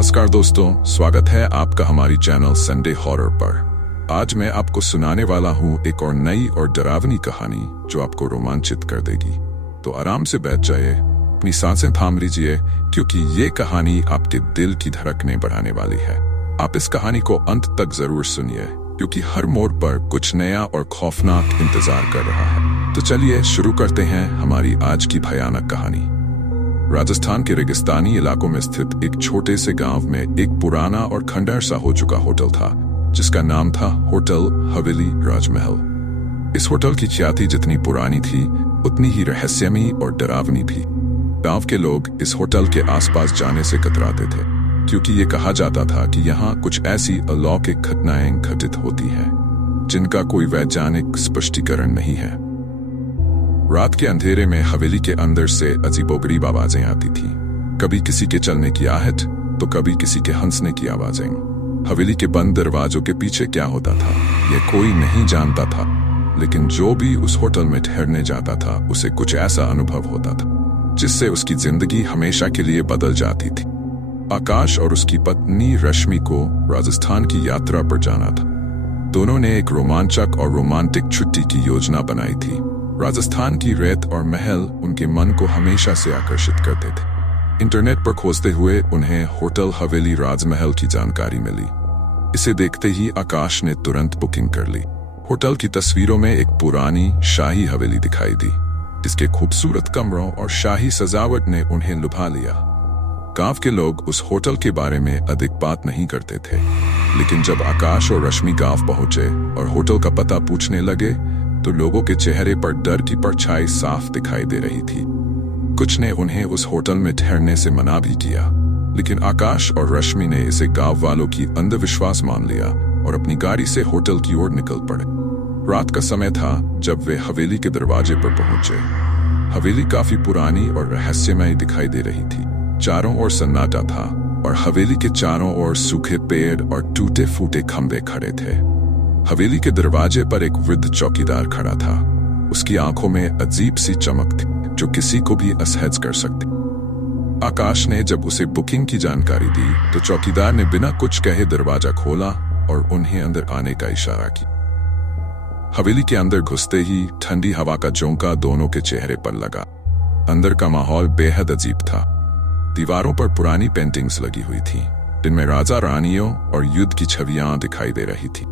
नमस्कार दोस्तों, स्वागत है आपका हमारी चैनल संडे हॉरर पर। आज मैं आपको सुनाने वाला हूँ एक और नई और डरावनी कहानी जो आपको रोमांचित कर देगी। तो आराम से बैठ जाइए, अपनी सांसें थाम लीजिए, क्योंकि ये कहानी आपके दिल की धड़कनें बढ़ाने वाली है। आप इस कहानी को अंत तक जरूर सुनिए, क्योंकि हर मोड़ पर कुछ नया और खौफनाक इंतजार कर रहा है। तो चलिए शुरू करते हैं हमारी आज की भयानक कहानी। राजस्थान के रेगिस्तानी इलाकों में स्थित एक छोटे से गांव में एक पुराना और खंडहर सा हो चुका होटल था, जिसका नाम था होटल हवेली राजमहल। इस होटल की ख्याति जितनी पुरानी थी, उतनी ही रहस्यमयी और डरावनी भी। गांव के लोग इस होटल के आसपास जाने से कतराते थे, क्योंकि ये कहा जाता था कि यहाँ कुछ ऐसी अलौकिक घटनाएं घटित होती हैं जिनका कोई वैज्ञानिक स्पष्टीकरण नहीं है। रात के अंधेरे में हवेली के अंदर से अजीबोगरीब आवाजें आती थी। कभी किसी के चलने की आहट, तो कभी किसी के हंसने की आवाजें। हवेली के बंद दरवाजों के पीछे क्या होता था, यह कोई नहीं जानता था, लेकिन जो भी उस होटल में ठहरने जाता था, उसे कुछ ऐसा अनुभव होता था जिससे उसकी जिंदगी हमेशा के लिए बदल जाती थी। आकाश और उसकी पत्नी रश्मि को राजस्थान की यात्रा पर जाना था। दोनों ने एक रोमांचक और रोमांटिक छुट्टी की योजना बनाई थी। राजस्थान की रेत और महल उनके मन को हमेशा से आकर्षित करते थे। इंटरनेट पर खोजते हुए उन्हें होटल हवेली राजमहल की जानकारी मिली। इसे देखते ही आकाश ने तुरंत बुकिंग कर ली। होटल की तस्वीरों में एक पुरानी शाही हवेली दिखाई दी, जिसके खूबसूरत कमरों और शाही सजावट ने उन्हें लुभा लिया। गांव के लोग उस होटल के बारे में अधिक बात नहीं करते थे, लेकिन जब आकाश और रश्मि गांव पहुंचे और होटल का पता पूछने लगे, तो लोगों के चेहरे पर डर की परछाई साफ दिखाई दे रही थी। कुछ ने उन्हें उस होटल में ठहरने से मना भी किया, लेकिन आकाश और रश्मि ने इसे गांव वालों की अंधविश्वास मान लिया और अपनी गाड़ी से होटल की ओर निकल पड़े। रात का समय था जब वे हवेली के दरवाजे पर पहुंचे। हवेली काफी पुरानी और रहस्यमय दिखाई दे रही थी। चारों ओर सन्नाटा था और हवेली के चारों ओर सूखे पेड़ और टूटे फूटे खंभे खड़े थे। हवेली के दरवाजे पर एक वृद्ध चौकीदार खड़ा था। उसकी आंखों में अजीब सी चमक थी, जो किसी को भी असहज कर सकती। आकाश ने जब उसे बुकिंग की जानकारी दी, तो चौकीदार ने बिना कुछ कहे दरवाजा खोला और उन्हें अंदर आने का इशारा किया। हवेली के अंदर घुसते ही ठंडी हवा का झोंका दोनों के चेहरे पर लगा। अंदर का माहौल बेहद अजीब था। दीवारों पर पुरानी पेंटिंग्स लगी हुई थी, जिनमें राजा रानियों और युद्ध की छवियां दिखाई दे रही थी।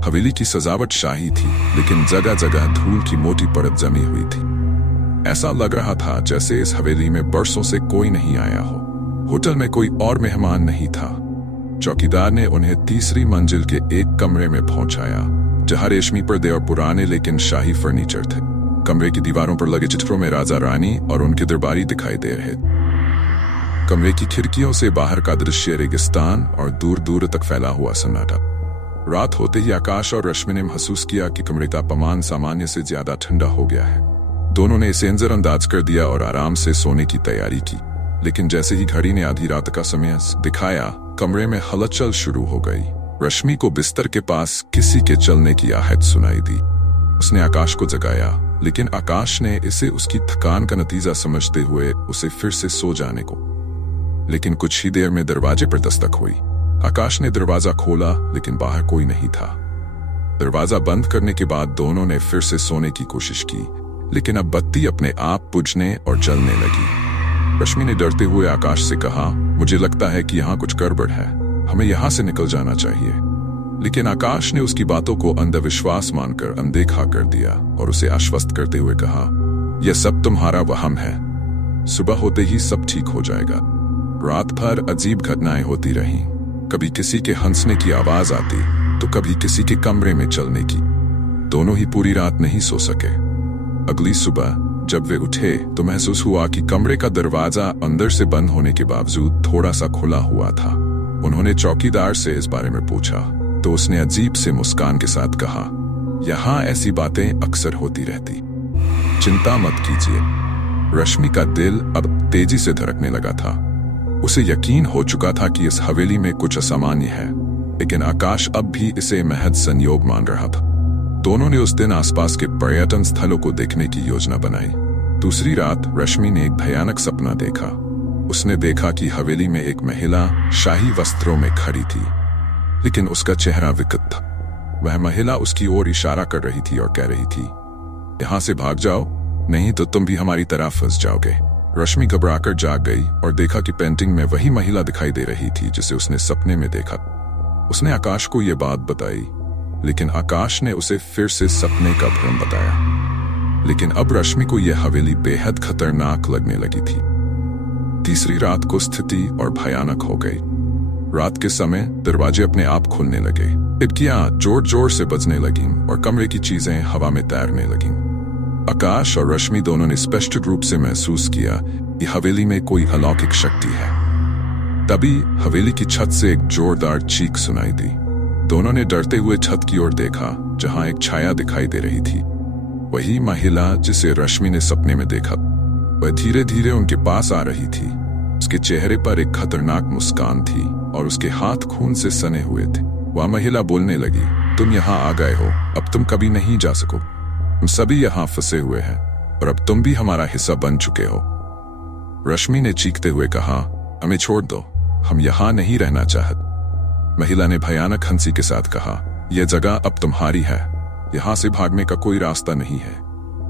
हवेली की सजावट शाही थी, लेकिन जगह जगह धूल की मोटी परत जमी हुई थी। ऐसा लग रहा था जैसे इस हवेली में बरसों से कोई नहीं आया हो। होटल में कोई और मेहमान नहीं था। चौकीदार ने उन्हें तीसरी मंजिल के एक कमरे में पहुंचाया, जहां रेशमी पर्दे और पुराने लेकिन शाही फर्नीचर थे। कमरे की दीवारों पर लगे चित्रों में राजा रानी और उनके दरबारी दिखाई दे रहे। कमरे की खिड़कियों से बाहर का दृश्य रेगिस्तान और दूर दूर तक फैला हुआ सन्नाटा। रात होते ही आकाश और रश्मि ने महसूस किया कि कमरे का तापमान सामान्य से ज्यादा ठंडा हो गया है। दोनों ने इसे नजरअंदाज कर दिया और आराम से सोने की तैयारी की, लेकिन जैसे ही घड़ी ने आधी रात का समय दिखाया, कमरे में हलचल शुरू हो गई। रश्मि को बिस्तर के पास किसी के चलने की आहट सुनाई दी। उसने आकाश को जगाया, लेकिन आकाश ने इसे उसकी थकान का नतीजा समझते हुए उसे फिर से सो जाने को। लेकिन कुछ ही देर में दरवाजे पर दस्तक हुई। आकाश ने दरवाजा खोला, लेकिन बाहर कोई नहीं था। दरवाजा बंद करने के बाद दोनों ने फिर से सोने की कोशिश की, लेकिन अब बत्ती अपने आप बुझने और जलने लगी। रश्मि ने डरते हुए आकाश से कहा, मुझे लगता है कि यहाँ कुछ गड़बड़ है, हमें यहाँ से निकल जाना चाहिए। लेकिन आकाश ने उसकी बातों को अंधविश्वास मानकर अनदेखा कर दिया और उसे आश्वस्त करते हुए कहा, यह सब तुम्हारा वहम है, सुबह होते ही सब ठीक हो जाएगा। रात भर अजीब घटनाएं होती रहीं। कभी किसी के हंसने की आवाज आती, तो कभी किसी के कमरे में चलने की। दोनों ही पूरी रात नहीं सो सके। अगली सुबह जब वे उठे, तो महसूस हुआ कि कमरे का दरवाजा अंदर से बंद होने के बावजूद थोड़ा सा खुला हुआ था। उन्होंने चौकीदार से इस बारे में पूछा, तो उसने अजीब से मुस्कान के साथ कहा, यहाँ ऐसी बातें अक्सर होती रहती, चिंता मत कीजिए। रश्मि का दिल अब तेजी से धड़कने लगा था। उसे यकीन हो चुका था कि इस हवेली में कुछ असामान्य है, लेकिन आकाश अब भी इसे महज संयोग मान रहा था। दोनों ने उस दिन आसपास के पर्यटन स्थलों को देखने की योजना बनाई। दूसरी रात रश्मि ने एक भयानक सपना देखा। उसने देखा कि हवेली में एक महिला शाही वस्त्रों में खड़ी थी, लेकिन उसका चेहरा विकृत था। वह महिला उसकी ओर इशारा कर रही थी और कह रही थी, यहां से भाग जाओ, नहीं तो तुम भी हमारी तरह फंस जाओगे। रश्मि घबराकर जाग गई और देखा कि पेंटिंग में वही महिला दिखाई दे रही थी जिसे उसने सपने में देखा। उसने आकाश को यह बात बताई, लेकिन आकाश ने उसे फिर से सपने का भ्रम बताया। लेकिन अब रश्मि को यह हवेली बेहद खतरनाक लगने लगी थी। तीसरी रात को स्थिति और भयानक हो गई। रात के समय दरवाजे अपने आप खुलने लगे, खिड़कियां जोर जोर से बजने लगीं और कमरे की चीजें हवा में तैरने लगीं। आकाश और रश्मि दोनों ने स्पष्ट रूप से महसूस किया कि हवेली में कोई अलौकिक शक्ति है। तभी हवेली की छत से एक जोरदार चीख सुनाई दी। दोनों ने डरते हुए छत की ओर देखा, जहां एक छाया दिखाई दे रही थी, वही महिला जिसे रश्मि ने सपने में देखा। वह धीरे धीरे उनके पास आ रही थी। उसके चेहरे पर एक खतरनाक मुस्कान थी और उसके हाथ खून से सने हुए थे। वह महिला बोलने लगी, तुम यहाँ आ गए हो, अब तुम कभी नहीं जा सको। हम सभी यहाँ फंसे हुए हैं और अब तुम भी हमारा हिस्सा बन चुके हो। रश्मि ने चीखते हुए कहा, हमें छोड़ दो, हम यहाँ नहीं रहना चाहते। महिला ने भयानक हंसी के साथ कहा, यह जगह अब तुम्हारी है, यहाँ से भागने का कोई रास्ता नहीं है।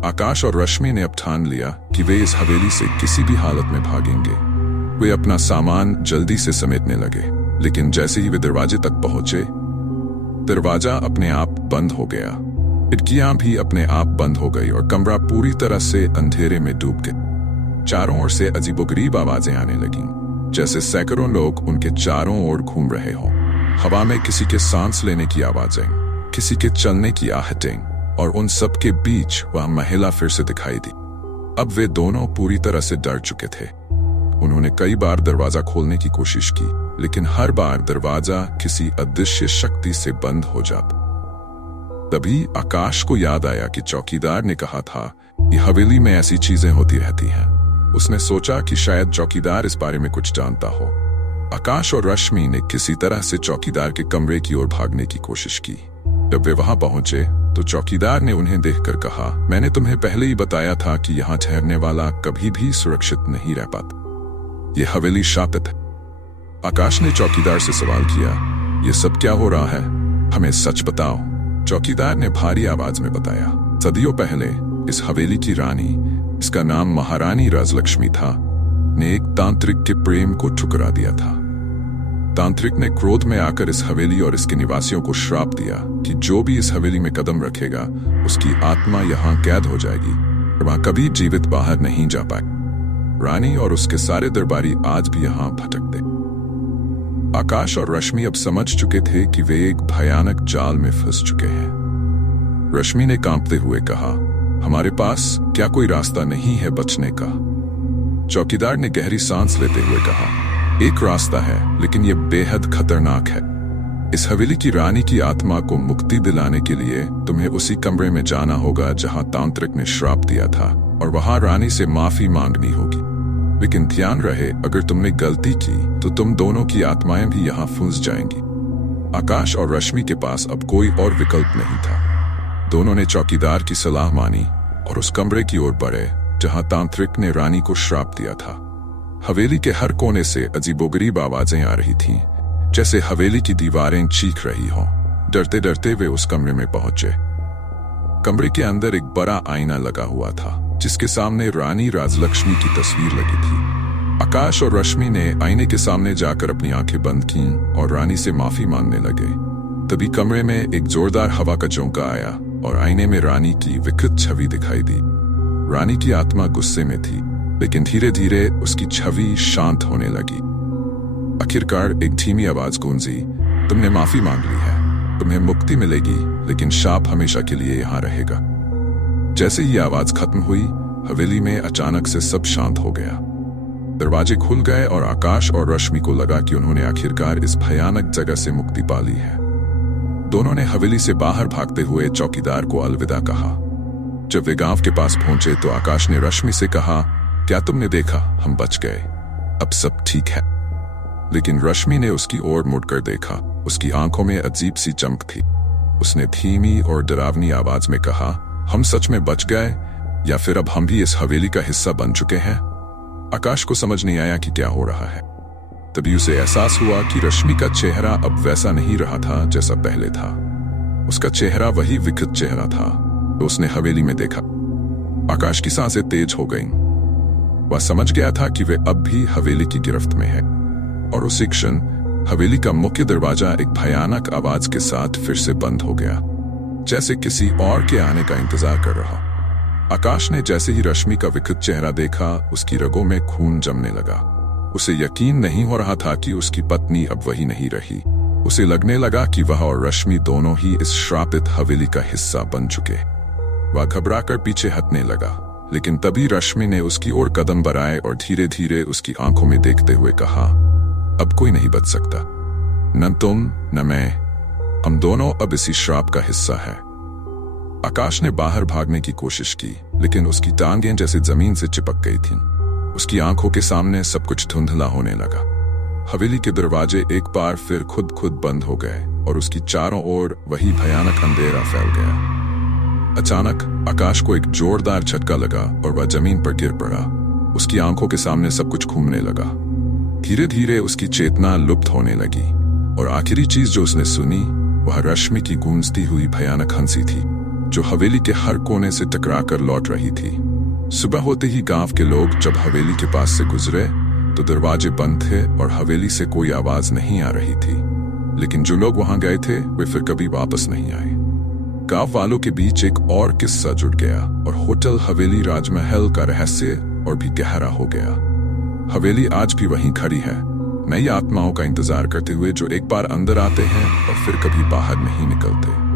आकाश और रश्मि ने अब ठान लिया कि वे इस हवेली से किसी भी हालत में भागेंगे। वे अपना सामान जल्दी से समेटने लगे, लेकिन जैसे ही वे दरवाजे तक पहुंचे, दरवाजा अपने आप बंद हो गया। खिड़कियां भी अपने आप बंद हो गई और कमरा पूरी तरह से अंधेरे में डूब गया। चारों ओर से अजीबोगरीब आवाजें आने लगीं, जैसे सैकड़ों लोग उनके चारों ओर घूम रहे हों। हवा में किसी के सांस लेने की आवाजें, किसी के चलने की आहटें, और उन सब के बीच वह महिला फिर से दिखाई दी। अब वे दोनों पूरी तरह से डर चुके थे। उन्होंने कई बार दरवाजा खोलने की कोशिश की, लेकिन हर बार दरवाजा किसी अदृश्य शक्ति से बंद हो जाता। तभी आकाश को याद आया कि चौकीदार ने कहा था कि हवेली में ऐसी चीजें होती रहती हैं। उसने सोचा कि शायद चौकीदार इस बारे में कुछ जानता हो। आकाश और रश्मि ने किसी तरह से चौकीदार के कमरे की ओर भागने की कोशिश की। जब वे वहां पहुंचे तो चौकीदार ने उन्हें देखकर कहा, मैंने तुम्हें पहले ही बताया था कि यहाँ ठहरने वाला कभी भी सुरक्षित नहीं रह पाता। यह हवेली शापित है। आकाश ने चौकीदार से सवाल किया, यह सब क्या हो रहा है, हमें सच बताओ। चौकीदार ने भारी आवाज में बताया, सदियों पहले इस हवेली की रानी, इसका नाम महारानी राजलक्ष्मी था, ने एक तांत्रिक के प्रेम को ठुकरा दिया था। तांत्रिक ने क्रोध में आकर इस हवेली और इसके निवासियों को श्राप दिया कि जो भी इस हवेली में कदम रखेगा उसकी आत्मा यहाँ कैद हो जाएगी और वह कभी जीवित बाहर नहीं जा पाए। रानी और उसके सारे दरबारी आज भी यहाँ भटकते। आकाश और रश्मि अब समझ चुके थे कि वे एक भयानक जाल में फंस चुके हैं। रश्मि ने कांपते हुए कहा, हमारे पास क्या कोई रास्ता नहीं है बचने का? चौकीदार ने गहरी सांस लेते हुए कहा, एक रास्ता है, लेकिन यह बेहद खतरनाक है। इस हवेली की रानी की आत्मा को मुक्ति दिलाने के लिए तुम्हें उसी कमरे में जाना होगा जहां तांत्रिक ने श्राप दिया था, और वहां रानी से माफी मांगनी होगी। लेकिन ध्यान रहे, अगर तुमने गलती की तो तुम दोनों की आत्माएं भी यहाँ फंस जाएंगी। आकाश और रश्मि के पास अब कोई और विकल्प नहीं था। दोनों ने चौकीदार की सलाह मानी और उस कमरे की ओर बढ़े जहां तांत्रिक ने रानी को श्राप दिया था। हवेली के हर कोने से अजीबोगरीब आवाजें आ रही थीं, जैसे हवेली की दीवारें चीख रही हों। डरते डरते वे उस कमरे में पहुंचे। कमरे के अंदर एक बड़ा आईना लगा हुआ था, जिसके सामने रानी राजलक्ष्मी की तस्वीर लगी थी। आकाश और रश्मि ने आईने के सामने जाकर अपनी आंखें बंद कीं और रानी से माफी मांगने लगे। तभी कमरे में एक जोरदार हवा का झोंका आया और आईने में रानी की विकृत छवि दिखाई दी। रानी की आत्मा गुस्से में थी, लेकिन धीरे धीरे उसकी छवि शांत होने लगी। आखिरकार एक धीमी आवाज गूंजी, तुमने माफी मांग ली है, तुम्हें मुक्ति मिलेगी, लेकिन शाप हमेशा के लिए यहाँ रहेगा। जैसे ही आवाज खत्म हुई, हवेली में अचानक से सब शांत हो गया। दरवाजे खुल गए और आकाश और रश्मि को लगा कि उन्होंने आखिरकार इस भयानक जगह से मुक्ति पा ली है। दोनों ने हवेली से बाहर भागते हुए चौकीदार को अलविदा कहा। जब वे गांव के पास पहुंचे तो आकाश ने रश्मि से कहा, क्या तुमने देखा, हम बच गए, अब सब ठीक है। लेकिन रश्मि ने उसकी ओर मुड़कर देखा। उसकी आंखों में अजीब सी चमक थी। उसने धीमी और डरावनी आवाज में कहा, हम सच में बच गए, या फिर अब हम भी इस हवेली का हिस्सा बन चुके हैं? आकाश को समझ नहीं आया कि क्या हो रहा है। तभी उसे एहसास हुआ कि रश्मि का चेहरा अब वैसा नहीं रहा था जैसा पहले था। उसका चेहरा वही विकृत चेहरा था तो उसने हवेली में देखा। आकाश की सांसें तेज हो गईं। वह समझ गया था कि वे अब भी हवेली की गिरफ्त में है और उसी क्षण हवेली का मुख्य दरवाजा एक भयानक आवाज के साथ फिर से बंद हो गया, जैसे किसी और के आने का इंतजार कर रहा। आकाश ने जैसे ही रश्मि का विकृत चेहरा देखा, उसकी रगों में खून जमने लगा। उसे यकीन नहीं हो रहा था कि उसकी पत्नी अब वही नहीं रही। उसे लगने लगा कि वह और रश्मि दोनों ही इस श्रापित हवेली का हिस्सा बन चुके। वह घबराकर पीछे हटने लगा, लेकिन तभी रश्मि ने उसकी ओर कदम बढ़ाए और धीरे धीरे उसकी आंखों में देखते हुए कहा, अब कोई नहीं बच सकता, न तुम न मैं, हम दोनों अब इसी श्राप का हिस्सा है। आकाश ने बाहर भागने की कोशिश की, लेकिन उसकी टांगें जैसे जमीन से चिपक गई थीं। उसकी आंखों के सामने सब कुछ धुंधला होने लगा। हवेली के दरवाजे एक बार फिर खुद बंद हो गए और उसकी चारों ओर वही भयानक अंधेरा फैल गया। अचानक आकाश को एक जोरदार झटका लगा और वह जमीन पर गिर पड़ा। उसकी आंखों के सामने सब कुछ घूमने लगा। धीरे धीरे उसकी चेतना लुप्त होने लगी और आखिरी चीज जो उसने सुनी वह रश्मि की गूंजती हुई भयानक हंसी थी, जो हवेली के हर कोने से टकराकर लौट रही थी। सुबह होते ही गांव के लोग जब हवेली के पास से गुजरे तो दरवाजे बंद थे और हवेली से कोई आवाज नहीं आ रही थी। लेकिन जो लोग वहां गए थे वे फिर कभी वापस नहीं आए। गांव वालों के बीच एक और किस्सा जुड़ गया और होटल हवेली राजमहल का रहस्य और भी गहरा हो गया। हवेली आज भी वहीं खड़ी है, नई आत्माओं का इंतजार करते हुए जो एक बार अंदर आते हैं और फिर कभी बाहर नहीं निकलते।